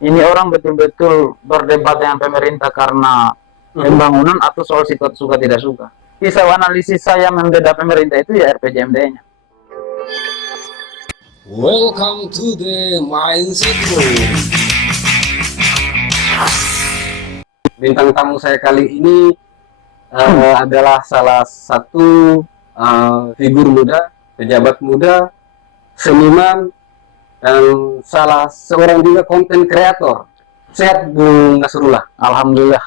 ini orang betul-betul berdebat dengan pemerintah karena pembangunan atau soal sikap suka tidak suka. Kisah analisis saya membeda pemerintah itu ya RPJMD-nya. Welcome to the Mindset Room. Bintang tamu saya kali ini adalah salah satu figur muda, pejabat muda, seniman, dan salah seorang juga konten kreator. Sehat Bung Nasrullah? Alhamdulillah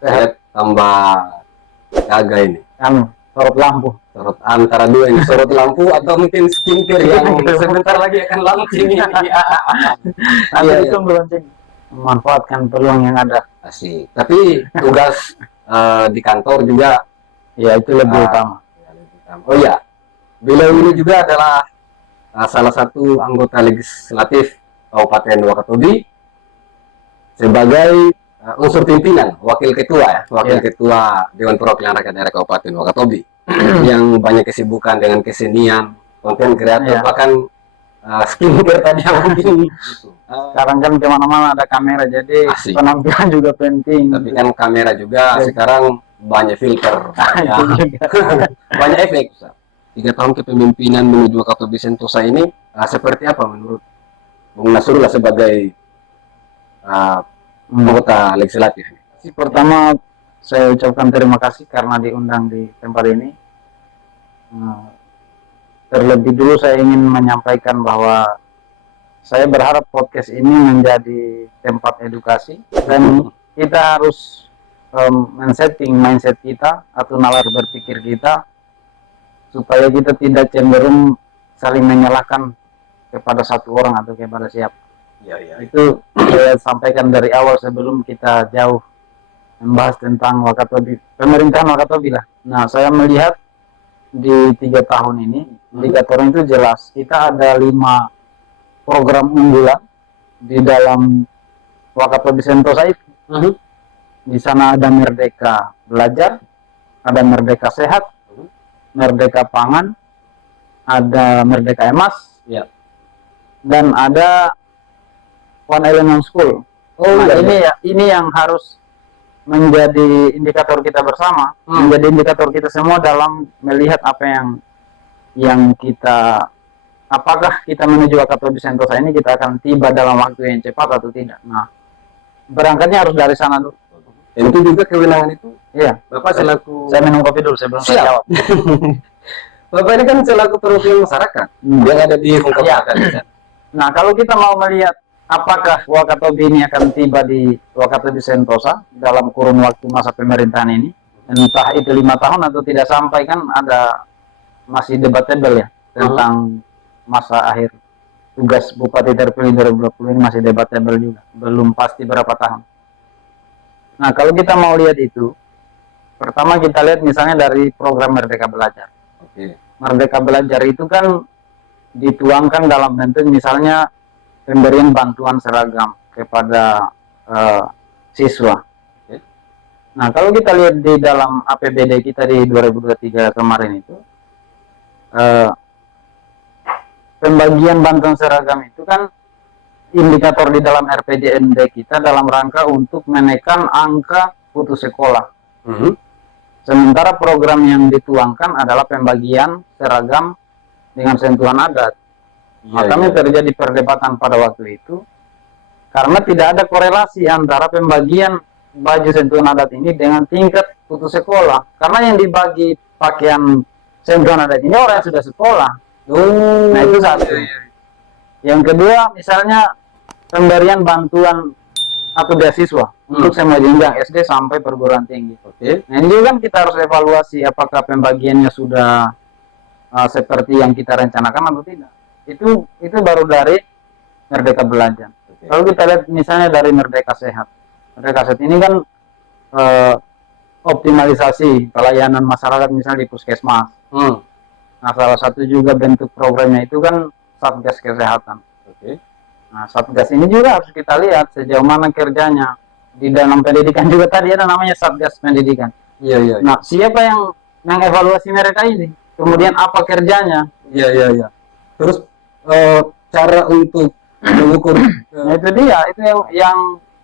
Sehat tambah gagah ini. Sorot lampu. Sorot antara dua ini, sorot lampu atau mungkin skincare yang sebentar lagi akan launching ini. Nanti itu meluncing, memanfaatkan peluang yang ada. Asik. Tapi tugas di kantor juga Ya itu lebih utama. Oh ya, beliau ini juga adalah salah satu anggota legislatif Kabupaten Wakatobi sebagai unsur pimpinan, wakil ketua ketua Dewan Perwakilan Rakyat Daerah Kabupaten Wakatobi yang banyak kesibukan dengan kesenian, konten kreator, bahkan skincare tadi yang mungkin sekarang kan kemana-mana ada kamera, jadi penampilan juga penting. Tapi kan kamera juga sekarang banyak filter, banyak efek. 3 tahun kepemimpinan menuju Wakatobi Sentosa ini seperti apa menurut Bung Nasrullah sebagai anggota legislatif? Pertama saya ucapkan terima kasih karena diundang di tempat ini. Terlebih dulu saya ingin menyampaikan bahwa saya berharap podcast ini menjadi tempat edukasi dan kita harus men-setting mindset kita atau nalar berpikir kita supaya kita tidak cenderung saling menyalahkan kepada satu orang atau kepada siapa. Itu saya sampaikan dari awal sebelum kita jauh membahas tentang Wakatobi, pemerintahan Wakatobi lah. Nah, saya melihat di 3 tahun ini indikatornya itu jelas. Kita ada 5 program unggulan di dalam Wakatobi Sentosa itu. Di sana ada Merdeka Belajar, ada Merdeka Sehat, Merdeka Pangan, ada Merdeka Emas, dan ada One Element School. Ini yang harus menjadi indikator kita bersama, menjadi indikator kita semua dalam melihat apa yang kita, apakah kita menuju Wakatobi Sentosa ini kita akan tiba dalam waktu yang cepat atau tidak. Nah, berangkatnya harus dari sana dulu. Dan itu juga kewenangan itu. Iya. Bapak selaku, saya minum kopi dulu sebelum saya jawab. Bapak ini kan selaku perwakilan masyarakat yang ada di kabupaten. Nah, kalau kita mau melihat apakah Wakatobi ini akan tiba di Wakatobi Sentosa dalam kurun waktu masa pemerintahan ini, entah itu 5 tahun atau tidak sampai, kan ada masih debatable ya tentang masa akhir tugas Bupati terpilih 2020 ini, masih debatable juga, belum pasti berapa tahun. Nah, kalau kita mau lihat itu, pertama kita lihat misalnya dari program Merdeka Belajar. Merdeka Belajar itu kan dituangkan dalam bentuk misalnya pemberian bantuan seragam kepada siswa. Nah, kalau kita lihat di dalam APBD kita di 2023 kemarin itu, pembagian bantuan seragam itu kan indikator di dalam RPJMD kita dalam rangka untuk menekan angka putus sekolah. Sementara program yang dituangkan adalah pembagian seragam dengan sentuhan adat. Makanya terjadi perdebatan pada waktu itu karena tidak ada korelasi antara pembagian baju sentuhan adat ini dengan tingkat putus sekolah. Karena yang dibagi pakaian sentuhan adat ini orang yang sudah sekolah. Nah, itu satu. Yang kedua, misalnya pemberian bantuan atau beasiswa untuk semua jenjang SD sampai perguruan tinggi. Nah, ini kan kita harus evaluasi apakah pembagiannya sudah seperti yang kita rencanakan atau tidak. Itu baru dari Merdeka Belajar. Lalu kita lihat misalnya dari Merdeka Sehat. Merdeka Sehat ini kan optimalisasi pelayanan masyarakat misalnya di puskesmas. Nah, salah satu juga bentuk programnya itu kan Satgas Kesehatan. Nah, Satgas ini juga harus kita lihat sejauh mana kerjanya. Di dalam pendidikan juga tadi ada namanya Satgas Pendidikan. Nah, siapa yang mengevaluasi mereka ini? Kemudian apa kerjanya? Terus cara untuk mengukur. Nah, itu dia, itu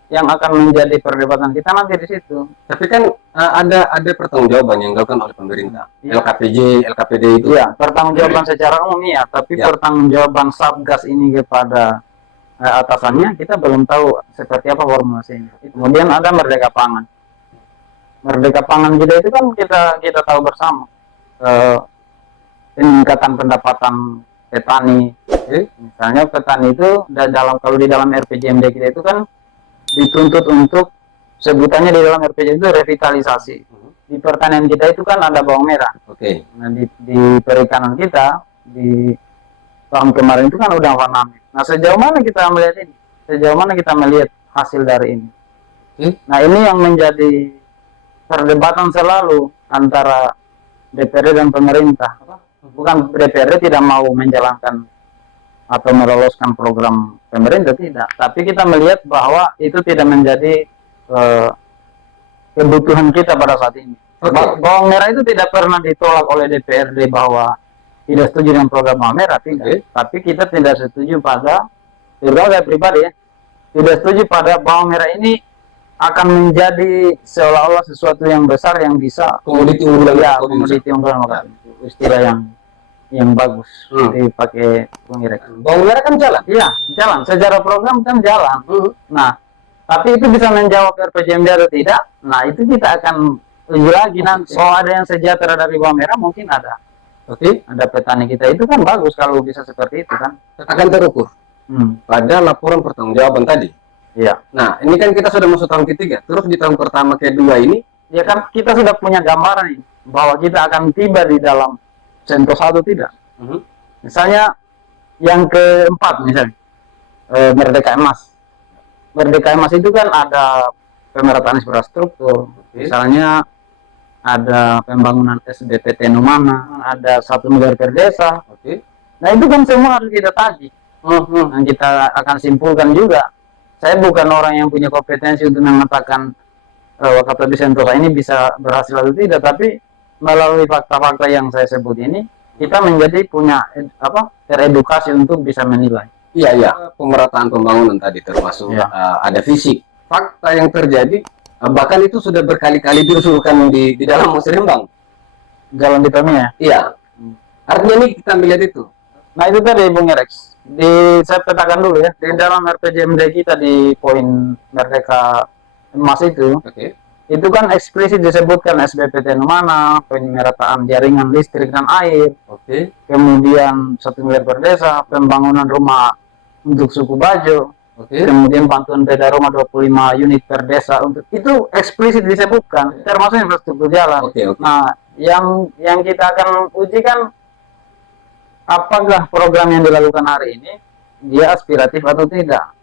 yang akan menjadi perdebatan kita nanti di situ. Tapi kan ada pertanggungjawaban yang dilakukan oleh pemerintah, Iya. LKPJ, LKPD itu. Iya, pertanggungjawaban secara umum ya, tapi Ya. pertanggungjawaban Satgas ini kepada atasannya kita belum tahu seperti apa formulasinya. Kemudian ada Merdeka Pangan. Merdeka Pangan kita itu kan kita tahu bersama peningkatan pendapatan petani. Misalnya petani itu kalau di dalam RPJMD kita itu kan dituntut untuk sebutannya di dalam RPJMD itu revitalisasi. Di pertanian kita itu kan ada bawang merah. Oke. Nah di perikanan kita di tahun kemarin itu kan udah faname. Nah sejauh mana kita melihat ini? Sejauh mana kita melihat hasil dari ini? Nah ini yang menjadi perdebatan selalu antara DPRD dan pemerintah. Bukan DPRD tidak mau menjalankan atau meloloskan program pemerintah, tidak. Tapi kita melihat bahwa itu tidak menjadi kebutuhan kita pada saat ini. Bawang merah itu tidak pernah ditolak oleh DPRD bahwa tidak setuju dengan program bawang merah, tidak. Tapi kita tidak setuju pada, saya pribadi ya, tidak setuju pada bawang merah ini akan menjadi seolah-olah sesuatu yang besar yang bisa Komoditi unggulan. Ya, komoditi unggulan, istilah yang bagus dipakai Bung Irek. Bawang merah kan jalan. Iya, jalan. Secara program kan jalan. Nah, tapi itu bisa menjawab RPJMD atau tidak? Nah, itu kita akan uji lagi nanti. Oh, ada yang sejahtera dari bawang merah, mungkin ada. Ada petani kita itu kan bagus kalau bisa seperti itu kan. Akan terukur pada laporan pertanggungjawaban tadi. Iya. Nah, ini kan kita sudah masuk tahun ketiga. Terus di tahun pertama kedua ini, ya kan kita sudah punya gambaran nih bahwa kita akan tiba di dalam Sentosa atau tidak. Misalnya yang keempat misalnya Merdeka Emas. Merdeka Emas itu kan ada pemerataan infrastruktur, misalnya ada pembangunan SBPT Numana, ada 1 miliar per desa. Nah itu kan semua harus kita tagih. Dan kita akan simpulkan juga. Saya bukan orang yang punya kompetensi untuk mengatakan Wakatobi Sentosa ini bisa berhasil atau tidak, tapi melalui fakta-fakta yang saya sebut ini, kita menjadi punya teredukasi untuk bisa menilai. Iya. Pemerataan pembangunan tadi termasuk ada fisik. Fakta yang terjadi, bahkan itu sudah berkali-kali diusulkan di dalam musrembang. Jalan di Tamiya. Iya. Artinya ini kita melihat itu. Nah itu tadi Bung Rex. Saya petakan dulu ya. Di dalam RPJMD kita di poin Merdeka Emas itu, itu kan eksplisit disebutkan SBPT Numana, pemerataan jaringan listrik dan air, kemudian 1 miliar per desa, pembangunan rumah untuk suku Bajo, kemudian bantuan beda rumah 25 unit per desa, untuk itu eksplisit disebutkan, termasuk infrastruktur jalan. Nah, yang kita akan uji kan apakah program yang dilakukan hari ini dia aspiratif atau tidak.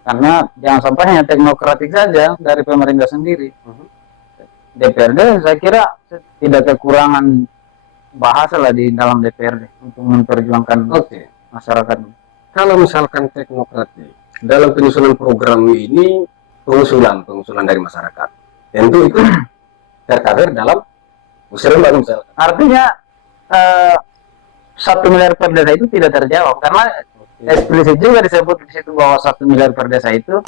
Karena jangan sampai hanya teknokratik saja dari pemerintah sendiri. DPRD saya kira tidak kekurangan bahasa lah di dalam DPRD untuk memperjuangkan masyarakat. Kalau misalkan teknokratik dalam penyusunan program ini, pengusulan dari masyarakat, tentu itu terkader dalam musrembang misalkan. Artinya 1 miliar per desa itu tidak terjawab karena eksplisit juga disebut di situ bahwa 1 miliar per desa itu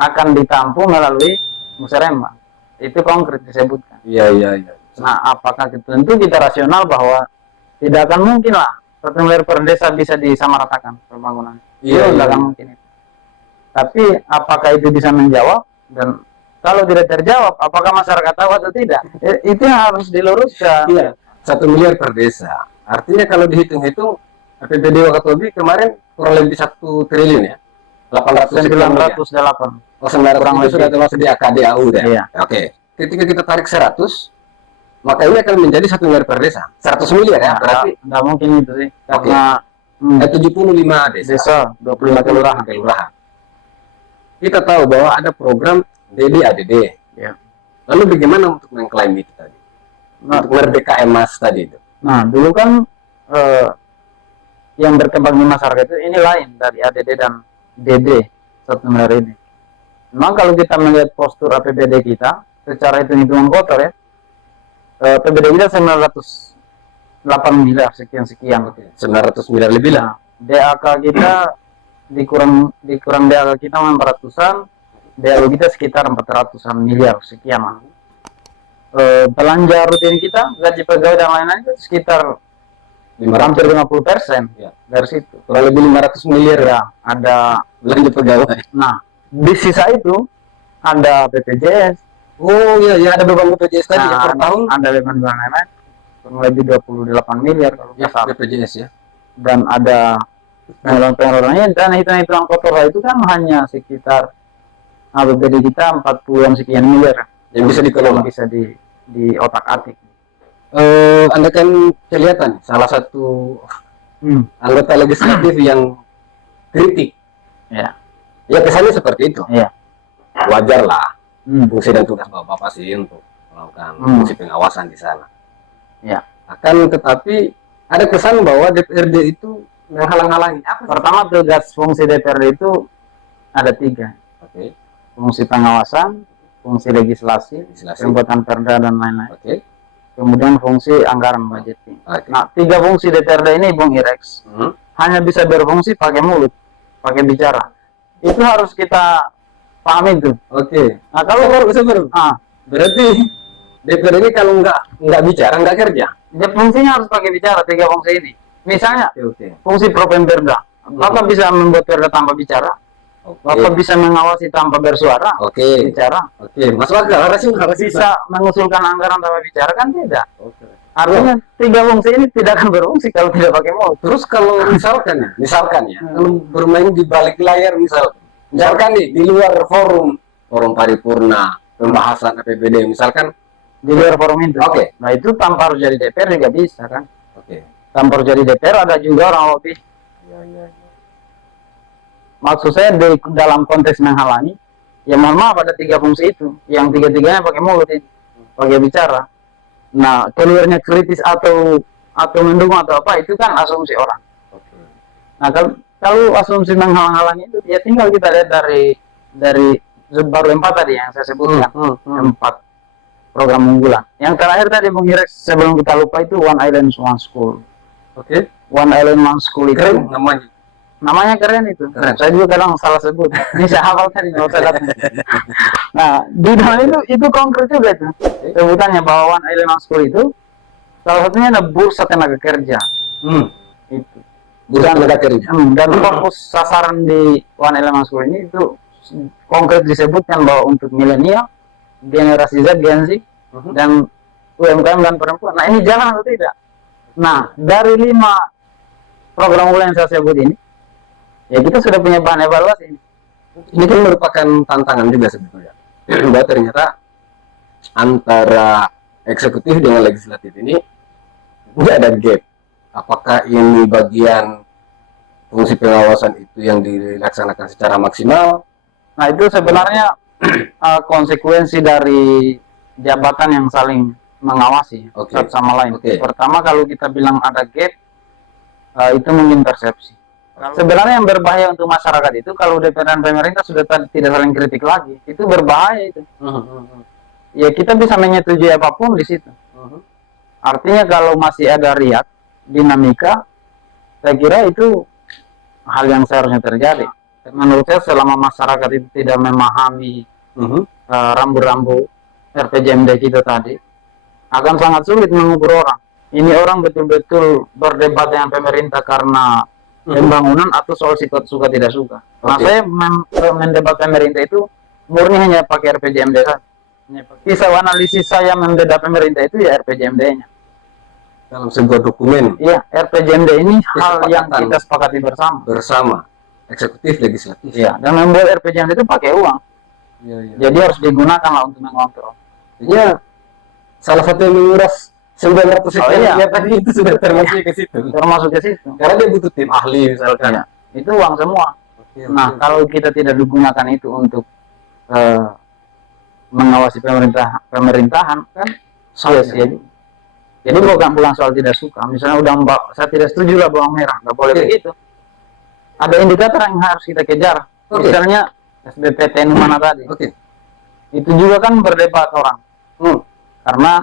akan ditampung melalui musrembang. Itu konkret disebutkan. Iya. Nah, apakah tentu kita rasional bahwa tidak akan mungkin lah 1 miliar per desa bisa disamaratakan pembangunan. Tidak akan mungkin. Tapi apakah itu bisa menjawab, dan kalau tidak terjawab, apakah masyarakat tahu atau tidak? Itu yang harus diluruskan. Iya. 1 miliar per desa. Artinya kalau dihitung-hitung APBD Wakatobi kemarin kurang lebih 1 triliun ya. 908. Oh, 900 itu sudah termasuk di AKDAU deh. Iya. Oke. Ketika kita tarik 100, maka ini akan menjadi 1 miliar per desa. 100 miliar ya, berarti nggak mungkin itu sih. Karena 75 desa, 25 kelurahan. Kita tahu bahwa ada program DD-ADD. Ya. Lalu bagaimana untuk mengklaim itu tadi? Untuk Merdeka Emas tadi itu. Nah, dulu kan yang berkembang di masyarakat itu ini lain dari ADD dan DD 1 miliar ini. Memang kalau kita melihat postur APBD kita secara hitung-hitungan kotor ya, APBD kita 908 miliar sekian. 900 miliar lebih lah. DAK kita dikurang DAG kita 400-an, DAG kita sekitar 400-an miliar sekian lah. Belanja rutin kita, gaji pegawai dan lain-lain itu sekitar hampir 50% Ya. dari situ. Kurang lebih 500 miliar Ya, ada. belanja pegawai. Nah, di sisa itu ada BPJS. Oh iya, ya ada beban BPJS tadi ya, per Nah, tahun. ada beban lain-lain kurang lebih 28 miliar kalau Ya, nggak salah. BPJS ya. Dan ada pengeluaran-pengeluarannya, dan hitung-hitungan kotor itu kan hanya sekitar APBD kita 40-an sekian miliar Yang bisa dikelola. bisa di otak-atik. Anda kan kelihatan salah satu anggota legislatif yang kritik. Ya. Ya kesannya seperti itu. Iya. Wajar lah. Hmm. Fungsi dan tugas Bapak sih untuk melakukan fungsi pengawasan di sana. Ya. Akan tetapi ada kesan bahwa DPRD itu menghalang-halangi. Apa sih? Pertama, tugas fungsi DPRD itu ada 3. Oke. Fungsi pengawasan, fungsi legislasi, Legislasi. pembuatan perda dan lain-lain. Oke. Kemudian fungsi anggaran budgeting. Oke. Nah, 3 fungsi DPRD ini, Bung Irex, hanya bisa berfungsi pakai mulut, pakai bicara. Itu harus kita pahami itu. Oke. Nah, kalau Sabar. Berarti DPR ini kalau nggak bicara nggak kerja. dia fungsinya harus pakai bicara 3 fungsi ini. Misalnya Oke. fungsi propemperda, Bapak bisa membuat perda tanpa bicara, Bapak bisa mengawasi tanpa bersuara, Oke. bicara, Oke. Masuk akal. Rasional. bisa mengusulkan anggaran tanpa bicara, kan tidak. Oke. Artinya 3 fungsi ini tidak akan berfungsi kalau tidak pakai mulut. Terus kalau misalkan ya, kalau bermain di balik layar misalkan nih di luar forum paripurna pembahasan APBD misalkan. Di luar forum itu. Oke. Nah, itu tanpa harus jadi DPR juga bisa kan. Oke. Tanpa harus jadi DPR, ada juga orang lobby. Ya. Maksud saya dalam konteks menghalangi, ya mohon maaf ada 3 fungsi itu, yang 3-tiganya pakai mulut itu, pakai bicara. Nah, keluarnya kritis atau mendukung atau apa, itu kan asumsi orang. Oke. Nah, kalau asumsi menghalang-halangi itu, ya tinggal kita lihat dari baru 4 tadi yang saya sebutkan, 4 program unggulan. Yang terakhir tadi Bung Irex, sebelum kita lupa itu One Island One School. Oke. One Island One School itu Keren namanya. keren itu. Keren. Saya juga kadang salah sebut. Ini saya hafal tadi kalau saya datang. Nah, di dalam itu konkret juga itu. Sebutannya bahwa One Island One School itu salah satunya ada bursa tenaga kerja. Itu. Bursa tenaga kerja. Dan fokus sasaran di One Island One School ini itu konkret disebutkan bahwa untuk milenial, generasi Z, Gen Z, dan UMKM dan perempuan. Nah, ini jalan atau tidak? Nah, dari 5 program unggulan yang saya sebut ini, ya kita sudah punya bahan evaluasi. Ini kan merupakan tantangan juga sebetulnya. Bahwa ternyata antara eksekutif dengan legislatif ini tidak ada gap. Apakah ini bagian fungsi pengawasan itu yang dilaksanakan secara maksimal? Nah, itu sebenarnya konsekuensi dari jabatan yang saling mengawasi satu sama lain. Pertama, kalau kita bilang ada gap, itu mungkin persepsi. Sebenarnya yang berbahaya untuk masyarakat itu kalau DPR dan pemerintah sudah tidak saling kritik lagi, itu berbahaya itu. Ya, kita bisa menyetujui apapun di situ. Artinya kalau masih ada riak, dinamika, saya kira itu hal yang seharusnya terjadi. Menurut saya selama masyarakat itu tidak memahami rambu-rambu RPJMD kita tadi, akan sangat sulit mengukur orang. Ini orang betul-betul berdebat dengan pemerintah karena pembangunan atau soal suka tidak suka. Nah, saya mendebat pemerintah itu murni hanya pakai RPJMD saja. Kisah analisis saya mendebat pemerintah itu ya RPJMD-nya. Dalam sebuah dokumen. Iya, RPJMD ini hal yang kita sepakati bersama. Eksekutif, legislatif. Iya, dan membuat RPJMD itu pakai uang. Jadi harus digunakan lah untuk mengontrol. Artinya salah satu yang menguras 900 sekian tadi itu sudah termasuk ke situ. Termasuk ke situ. Karena dia butuh tim ahli misalkan. Iya, itu uang semua. Nah, kalau kita tidak digunakan itu untuk mengawasi pemerintahan kan sia-sia. Jadi bukan soal tidak suka. Misalnya saya tidak setuju lah bawang merah, nggak boleh begitu. Ada indikator yang harus kita kejar. Misalnya SBPTN mana tadi. Itu juga kan berdebat orang. Karena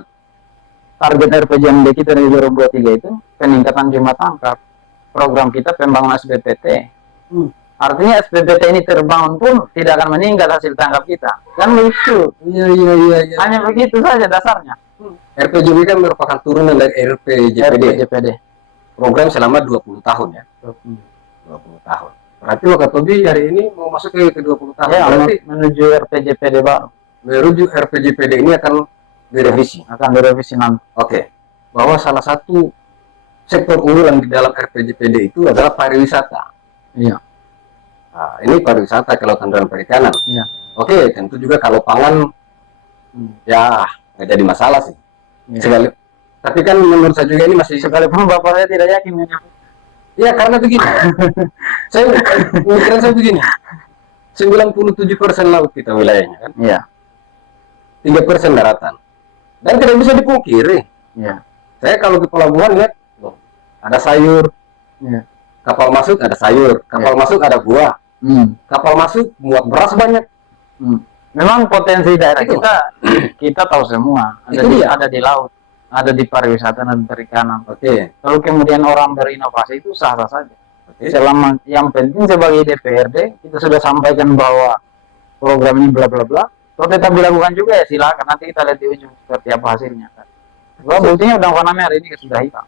target RPJMD kita dari 2023 itu peningkatan jumlah tangkap. Program kita pembangunan SBPT. Artinya SPPT ini terbangun pun tidak akan meninggal hasil tangkap kita. Kan begitu. Iya, iya, iya, iya. Hanya begitu saja dasarnya. RPJMD kan merupakan turunan dari RPJPD. RPJPD. Program selama 20 tahun ya. 20 tahun. Berarti Wakatobi hari ini mau masuk ke 20 tahun. Ya, Berarti menuju RPJPD baru. menuju RPJPD ini akan direvisi. Akan direvisi nanti. Oke. Bahwa salah satu sektor unggulan di dalam RPJPD itu adalah pariwisata. Iya. Nah, ini pariwisata, kelautan dan perikanan. Iya. Oke, tentu juga kalau pangan ya nggak jadi masalah sih. Iya. Sekali. Tapi kan menurut saya juga ini masih Sekalipun bapak saya tidak yakin ini. ya karena begini. Pemikiran saya begini. 97% laut kita wilayahnya kan. Iya. 3% daratan. Dan tidak bisa dipungkiri. Iya. Saya kalau ke pelabuhan lihat loh, ada sayur. Iya. Kapal masuk ada sayur, kapal masuk ada buah. Kapal masuk muat beras banyak. Memang potensi daerah Itu. kita tahu semua. Ada Itu di, dia. ada di laut, ada di pariwisata dan perikanan. Oke. Kalau kemudian orang berinovasi itu sah-sah saja. Oke. Selama yang penting sebagai DPRD kita sudah sampaikan bahwa program ini bla bla bla. Kalau tetap dilakukan juga ya silakan. Nanti kita lihat di ujung seperti apa hasilnya. Bahwa buktinya udah warna merah ini sudah hilang.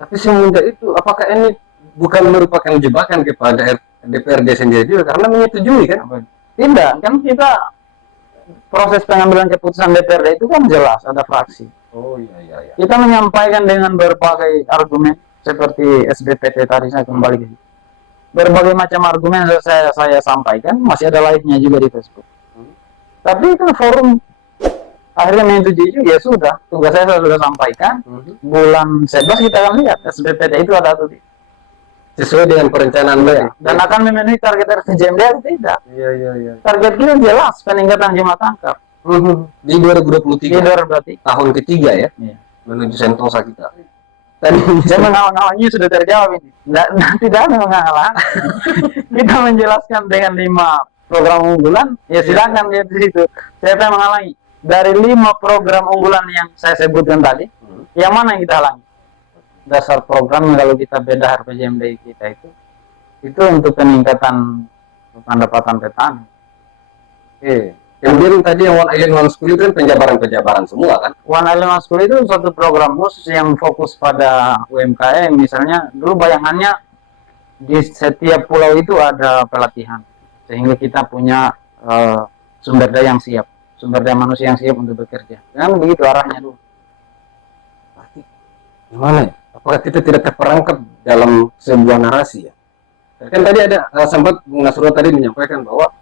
Tapi semenjak itu apakah ini bukan merupakan jebakan kepada DPRD sendiri juga karena menyetujui kan? Tidak, kan kita proses pengambilan keputusan DPRD itu kan jelas ada fraksi. Oh iya iya iya. Kita menyampaikan dengan berbagai argumen seperti SBPT tadi saya kembali ke situ. Berbagai macam argumen saya sampaikan, masih ada live-nya juga di Facebook. Tapi kan forum akhirnya menyetujui juga ya sudah, tugas saya sudah sampaikan. Bulan 11 kita akan lihat SBPT itu ada atau tidak. Sesuai dengan perencanaan Ya. Dan akan memenuhi target RPJMD atau tidak. Iya iya iya. Target kita jelas peningkatan jumlah tangkap Di 2023 di 2023. tahun ketiga ya Iya. menuju Sentosa kita. Tadi saya menghalang-halangnya sudah terjawab ini. Tidak ada menghalang. Kita menjelaskan dengan 5 program unggulan, ya silakan lihat di situ. Siapa yang menghalangi? Dari 5 program unggulan yang saya sebutkan tadi, yang mana yang kita halangi? Dasar program kalau kita beda RPJMD kita itu untuk peningkatan pendapatan petani. Oke. Kemudian tadi yang One Island One School itu kan penjabaran-penjabaran semua kan? One Island One School itu suatu program khusus yang fokus pada UMKM. Misalnya dulu bayangannya di setiap pulau itu ada pelatihan, sehingga kita punya sumber daya yang siap, sumber daya manusia yang siap untuk bekerja. Kan begitu arahnya dulu. Gimana ya? Apakah kita tidak terperangkap dalam sebuah narasi ya? Kan tadi ada sempat Bung Nasrullah tadi menyampaikan bahwa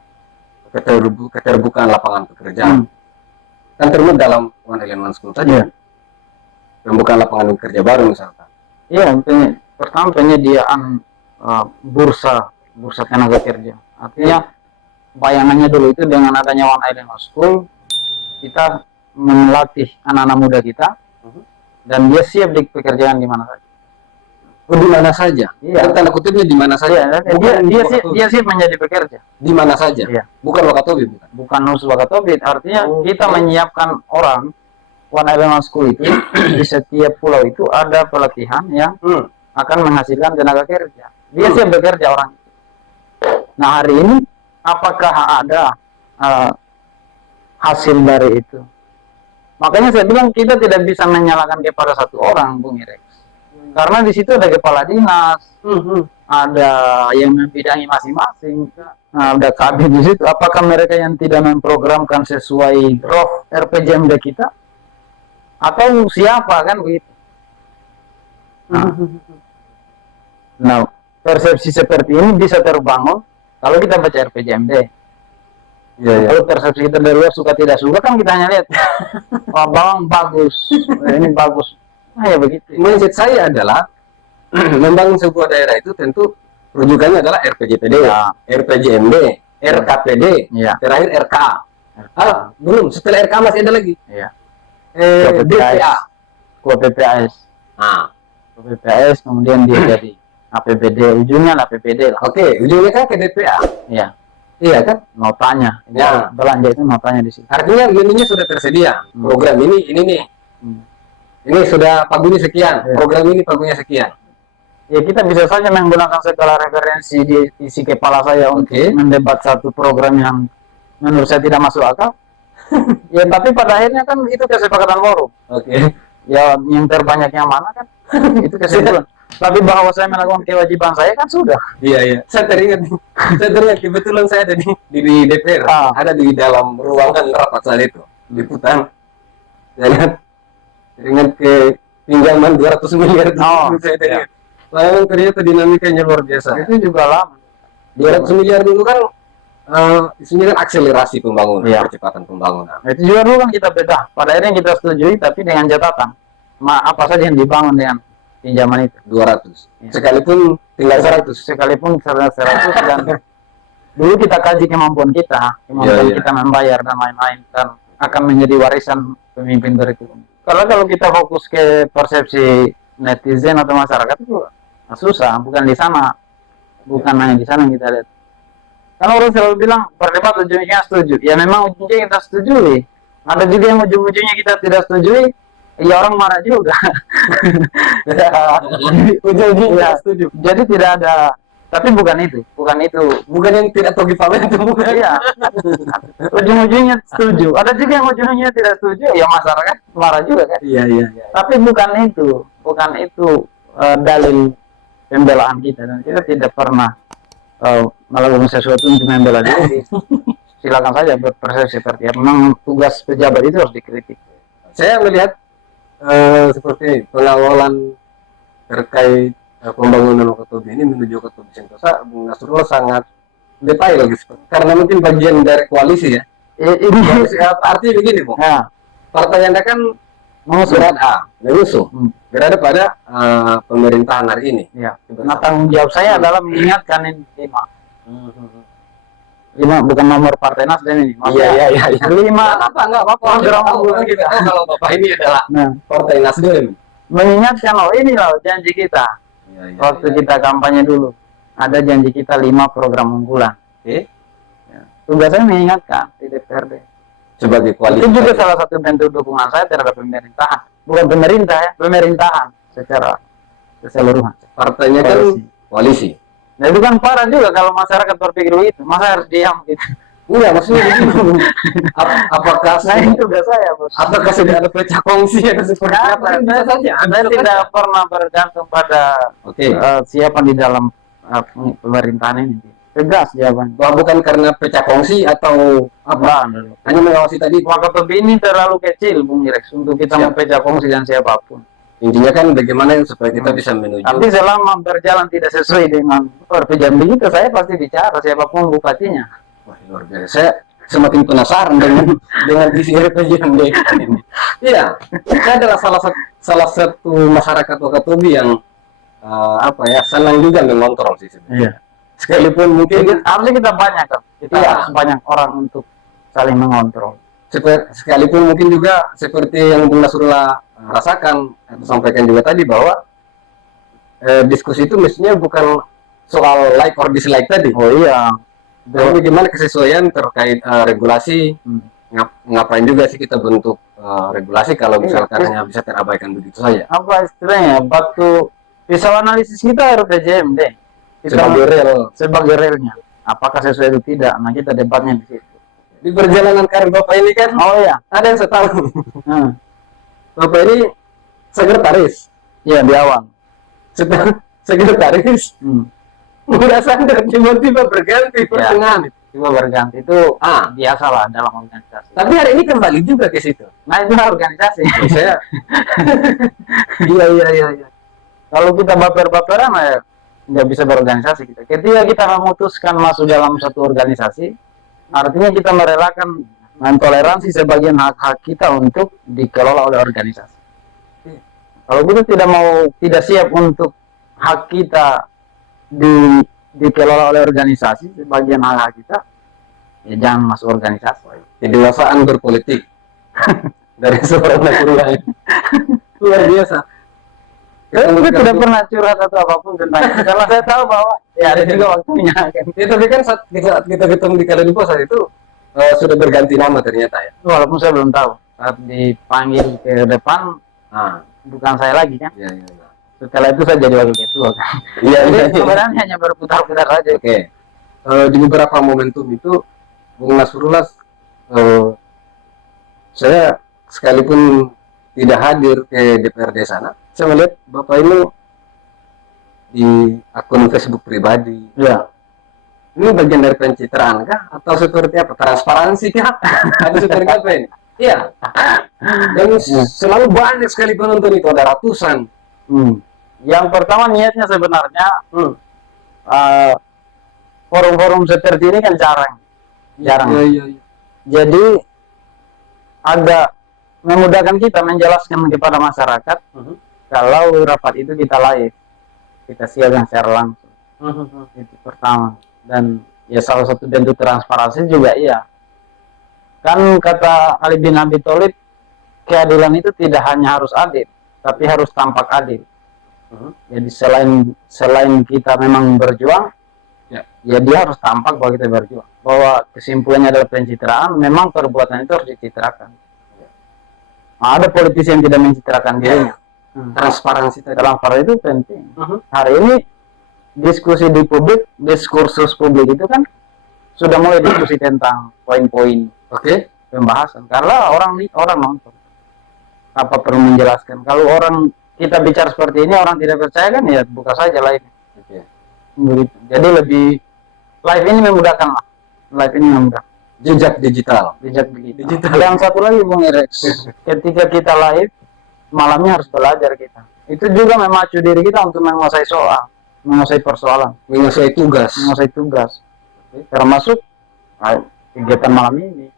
keterbukaan lapangan pekerjaan kan terlihat dalam One Island One School tadi. Pembukaan lapangan kerja baru misalkan. Iya, pertama penyediaan bursa tenaga kerja. Artinya bayangannya dulu itu dengan adanya One Island One School kita melatih anak-anak muda kita dan dia siap di pekerjaan di mana saja. Oh, di mana saja? Iya. Dan tanda kutipnya di mana saja? Iya, dia siap menjadi pekerja. Di mana saja? Iya. Bukan Wakatobi, bukan. Bukan khusus Wakatobi, artinya kita menyiapkan orang One Island One School itu di setiap pulau itu ada pelatihan yang akan menghasilkan tenaga kerja. Dia siap bekerja orang. Nah hari ini apakah ada hasil dari itu? Makanya saya bilang kita tidak bisa menyalahkan kepada satu orang, Bung Irex. Karena di situ ada kepala dinas, ada yang membidangi masing-masing, ada kabin di situ. Apakah mereka yang tidak memprogramkan sesuai roh RPJMD kita, atau siapa kan begitu? Nah, persepsi seperti ini bisa terbangun kalau kita baca RPJMD. Kalau persepsi kita dari luar suka tidak suka kan kita hanya lihat, oh, bawang bagus, ini bagus. Nah, ya begitu. Mindset saya adalah membangun sebuah daerah itu tentu rujukannya adalah RPJPD, RPJMD, RKPD, terakhir RKA. Belum, setelah RKA masih ada lagi. DPA, PPAS. PPAS kemudian dia jadi APBD, ujungnya APBD lah. Oke, ujungnya kan ke DPA. Iya kan? Notanya. Ya. Belanja itu notanya di situ. Artinya menunya sudah tersedia. Program ini nih. Ini sudah pagunya sekian. Program ini pagunya sekian. Ya kita bisa saja menggunakan segala referensi di isi kepala saya untuk Oke. mendebat satu program yang menurut saya tidak masuk akal. Ya tapi pada akhirnya kan itu kesepakatan forum. Oke. Ya yang terbanyak yang mana kan itu kesimpulan. Tapi bahwa saya melakukan kewajiban saya kan sudah. Iya, iya. Saya teringat kebetulan saya ada di DPR. Ah. Ada di dalam ruangan rapat saat itu. Liputan. Saya teringat ke pinjaman 200 miliar. Oh, Saya teringat. Memang ternyata dinamikanya luar biasa. Itu juga lama. 200 miliar dulu kan isinya kan akselerasi pembangunan, Iya. percepatan pembangunan. Itu juga dulu kan kita bedah. Pada akhirnya kita setujui tapi dengan catatan. Apa saja yang dibangun dengan pinjaman itu. 200. Iya. Sekalipun tinggal 100. Sekalipun 100 dan dulu kita kaji kemampuan kita Iya. kita membayar dan lain-lain dan akan menjadi warisan pemimpin berikutnya. Kalau kita fokus ke persepsi netizen atau masyarakat itu susah, bukan di sana, bukan hanya di sana yang kita lihat. Karena orang selalu bilang berdebat ujung-ujungnya setuju. Ya memang ujung-ujungnya kita setujui. Ada juga yang ujung-ujungnya kita tidak setujui. Ya orang marah juga. Ujung-ujungnya Ya, setuju. jadi tidak ada. Tapi bukan itu. Bukan yang tidak tahu itu bukan. Iya. Ujung-ujungnya setuju. Ada juga yang ujung-ujungnya tidak setuju. Ya masyarakat marah juga kan. Iya, iya, iya. Tapi bukan itu dalil pembelaan kita dan kita tidak pernah melakukan sesuatu untuk membela diri. Silakan saja berpersepsi seperti apa. Memang tugas pejabat itu harus dikritik. Saya melihat seperti pengawalan terkait pembangunan Wakatobi ini menuju Wakatobi Sentosa, Bung Nasrullah sangat detail lagi karena mungkin bagian dari koalisi ya. Ini Artinya begini, Bung. ya, Partai Anda kan mengusung. mengusung berada pada pemerintahan hari ini. Ya. Nah, tanggung jawab saya adalah mengingatkan ini lima bukan nomor Partai Nasdem ini. Iya. Lima Enggak apa-apa. program Kita kita. tahu kalau Bapak ini adalah Nah, Partai Nasdem. mengingatkan ini loh janji kita. Iya, Waktu kita kampanye dulu ada janji kita 5 program unggulan. Oke. Tugas saya mengingatkan di DPRD. Sebagai koalisi. Itu juga salah satu bentuk dukungan saya terhadap pemerintahan. Bukan pemerintah ya, pemerintahan secara keseluruhan. Partainya kan koalisi. Nah itu kan parah juga kalau masyarakat berpikir begitu. Masa harus diam gitu. Iya, maksudnya begini. Apakah Nah itu tugas saya bos. apakah sudah ada pecah kongsi atau seperti Nah, apa? Kan bisa saja. Saya tidak pernah bergantung pada Oke. siapa di dalam pemerintahan ini. Tegas jawaban. Bahwa bukan karena pecah kongsi atau apa? Hanya mengawasi tadi. Wakatobi ini terlalu kecil Bung Irex untuk kita Siap. mempecah kongsi dengan siapapun. Intinya kan bagaimana supaya kita bisa menuju. Tapi selama berjalan tidak sesuai dengan perpejam begitu, saya pasti bicara siapapun bupatinya. Wah, luar biasa. Saya semakin penasaran dengan isi RPJMD ini. Iya, saya adalah salah satu masyarakat Wakatobi yang senang juga mengontrol sih sebenarnya. Iya. Sekalipun mungkin Harusnya kita banyak kan. Kita Iya. harus banyak orang untuk saling mengontrol. sekalipun mungkin juga seperti yang Bung Nasrullah rasakan atau sampaikan juga tadi bahwa diskusi itu mestinya bukan soal like or dislike tadi. Oh iya. Tapi bagaimana kesesuaian terkait regulasi, ngapain juga sih kita bentuk regulasi kalau misalkan hanya bisa terabaikan begitu saja. Apa istilahnya? Batu pisau analisis kita RPJMD. Kita sebagai realnya. Apakah sesuai itu tidak? Nah kita debatnya di situ. Di perjalanan karir Bapak ini kan Oh iya. ada yang saya tahu. Hmm. Bapak ini sekretaris. Iya di awal. Sekretaris. Udah sadar tiba-tiba berganti pertengahan. Tiba berganti itu Ah. biasa lah dalam organisasi. Tapi hari ini kembali juga ke situ. Nah itu organisasi. Saya iya. Kalau kita baper-baperan ya nggak bisa berorganisasi kita. Ketika kita memutuskan masuk dalam satu organisasi, artinya kita merelakan mentoleransi sebagian hak-hak kita untuk dikelola oleh organisasi. Kalau kita tidak siap untuk hak kita dikelola oleh organisasi, sebagian hak kita, ya jangan masuk organisasi. kedewasaan berpolitik dari seorang Nasrullah. Luar biasa. Saya tidak pernah curhat atau apapun tentang itu, karena saya tahu bahwa ya ada juga waktunya. Ya, tapi kan saat kita ketemu di Kalimantan saat itu sudah berganti nama ternyata ya. Walaupun saya belum tahu saat dipanggil ke depan, Nah, bukan saya lagi kan. ya. Setelah itu saya jadi wakil ketua kan. Iya, Jadi iya. sebenarnya hanya berputar-putar saja. Oke. Di beberapa momentum itu Bung Nasrullah, eh, saya sekalipun tidak hadir ke DPRD sana, saya melihat Bapak ini di akun Facebook pribadi. Ya. Ini bagian dari pencitraan kah? Atau seperti apa? Transparansi kah? Atau seperti apa ini? Iya. Dan selalu banyak sekali penonton itu, ada ratusan. Yang pertama niatnya sebenarnya eh, forum-forum seperti ini kan jarang. Iya. Jadi agak memudahkan kita menjelaskan kepada masyarakat kalau rapat itu kita live, kita siarkan secara langsung. Itu pertama. Dan ya salah satu bentuk transparansi juga iya. Kan kata Ali bin Abi Thalib, keadilan itu tidak hanya harus adil, tapi harus tampak adil. Jadi selain kita memang berjuang, ya dia harus tampak bahwa kita berjuang. Bahwa kesimpulannya adalah pencitraan, memang perbuatan itu harus dicitrakan. Nah, ada politisi yang tidak mencitrakan dirinya. Transparansi tadi. Transparansi itu penting. Hari ini diskusi di publik, diskursus publik itu kan sudah mulai diskusi tentang poin-poin pembahasan. Karena orang nonton. Apa perlu menjelaskan? Kalau orang kita bicara seperti ini, orang tidak percaya kan ya buka saja live. Jadi lebih live ini memudahkan lah. Live ini memudahkan. Jejak digital. Digital. Yang satu lagi Bung Irex, ketika kita live malamnya harus belajar kita. Itu juga memacu diri kita untuk menguasai persoalan, menguasai tugas. Termasuk kegiatan malam ini.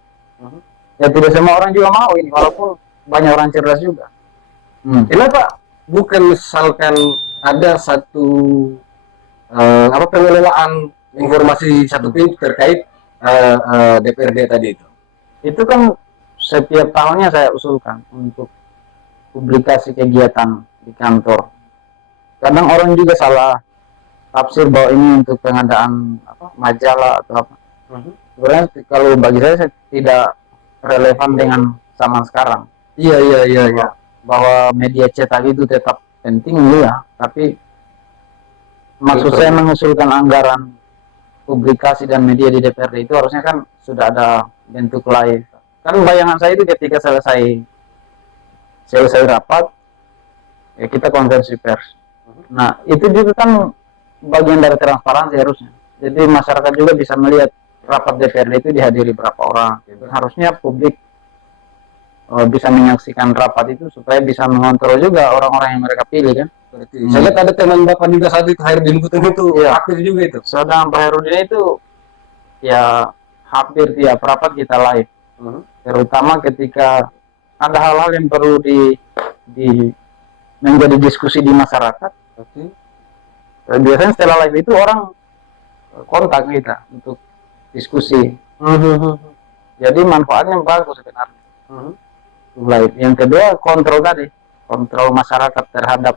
Ya tidak semua orang juga mau ini, walaupun banyak orang cerdas juga. Kenapa bukan misalkan ada satu pengelolaan informasi satu pintu terkait DPRD tadi itu? Itu kan setiap tahunnya saya usulkan untuk publikasi kegiatan di kantor. Kadang orang juga salah tafsir bahwa ini untuk pengadaan majalah atau apa. Sebenarnya kalau bagi saya tidak relevan dengan zaman sekarang. Iya. Bahwa media cetak itu tetap penting ya, tapi maksud saya mengusulkan anggaran publikasi dan media di DPRD itu harusnya kan sudah ada bentuk live. Kan bayangan saya itu ketika selesai rapat, ya kita konferensi pers. Nah itu juga kan bagian dari transparansi harusnya. Jadi masyarakat juga bisa melihat rapat DPRD itu dihadiri berapa orang. Harusnya publik bisa menyaksikan rapat itu supaya bisa mengontrol juga orang-orang yang mereka pilih kan. Saya lihat ada teman Bapak juga saat itu Hairudin Putung itu aktif juga itu. Sedang Pak Hairudin itu ya hampir tiap rapat kita live. Terutama ketika ada hal-hal yang perlu menjadi diskusi di masyarakat. Biasanya setelah live itu orang kontak kita untuk diskusi. Jadi manfaatnya bagus sebenarnya. Live. Yang kedua kontrol masyarakat terhadap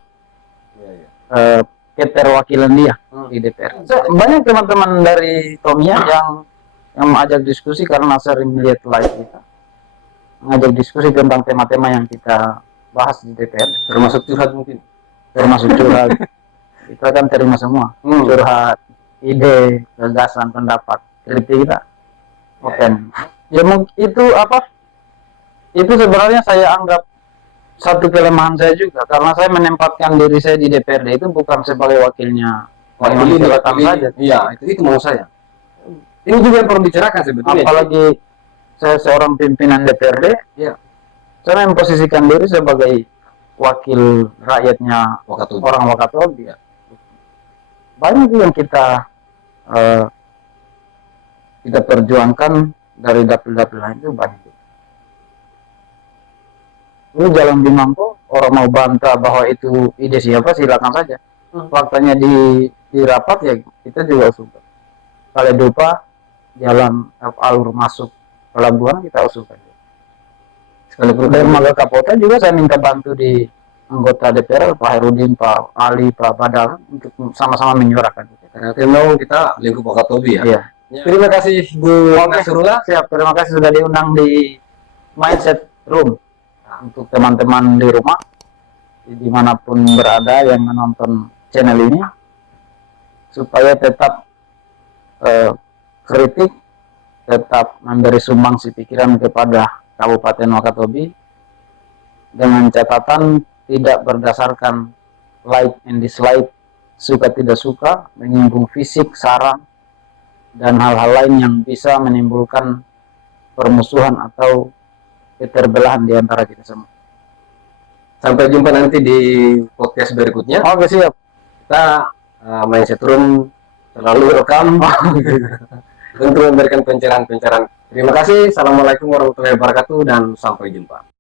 keterwakilan dia di DPR. Banyak teman-teman dari Tomia yang mengajak diskusi karena sering melihat live kita, mengajak diskusi tentang tema-tema yang kita bahas di DPR, termasuk curhat mungkin. Kita kan terima semua, curhat, ide, gagasan, pendapat, kritik kita open. Ya itu sebenarnya saya anggap satu kelemahan saya juga, karena saya menempatkan diri saya di DPRD itu bukan sebagai wakilnya saja. Iya, itu mau saya. Ini juga yang perlu dibicarakan sebetulnya. Apalagi saya seorang pimpinan DPRD, saya memposisikan diri sebagai wakil rakyatnya orang Wakatobi. Banyak yang kita perjuangkan dari dapil-dapil lain itu banyak. Ini Jalan Bimangko, orang mau bantah bahwa itu ide siapa, silakan saja. Faktanya di rapat ya kita juga usulkan. Kaledupa, jalan alur masuk pelabuhan kita usulkan. Sekalipun dari Magal Kapota juga saya minta bantu di anggota DPR, Pak Hairudin, Pak Ali, Pak Badal untuk sama-sama menyuarakan. Karena memang kita lingkup Wakatobi ya. Iya. Terima kasih Bu Nasrullah. Siap, terima kasih sudah diundang di Mindset Room. Untuk teman-teman di rumah, dimanapun berada yang menonton channel ini, supaya tetap kritik, tetap memberi sumbangsi pikiran kepada Kabupaten Wakatobi dengan catatan tidak berdasarkan like and dislike, suka tidak suka, menyinggung fisik, sara, dan hal-hal lain yang bisa menimbulkan permusuhan atau keterbelahan di antara kita semua. Sampai jumpa nanti di podcast berikutnya. Oke, siap. Kita Mindset Room selalu rekam untuk memberikan pencerahan-pencerahan. Terima kasih. Assalamualaikum warahmatullahi wabarakatuh dan sampai jumpa.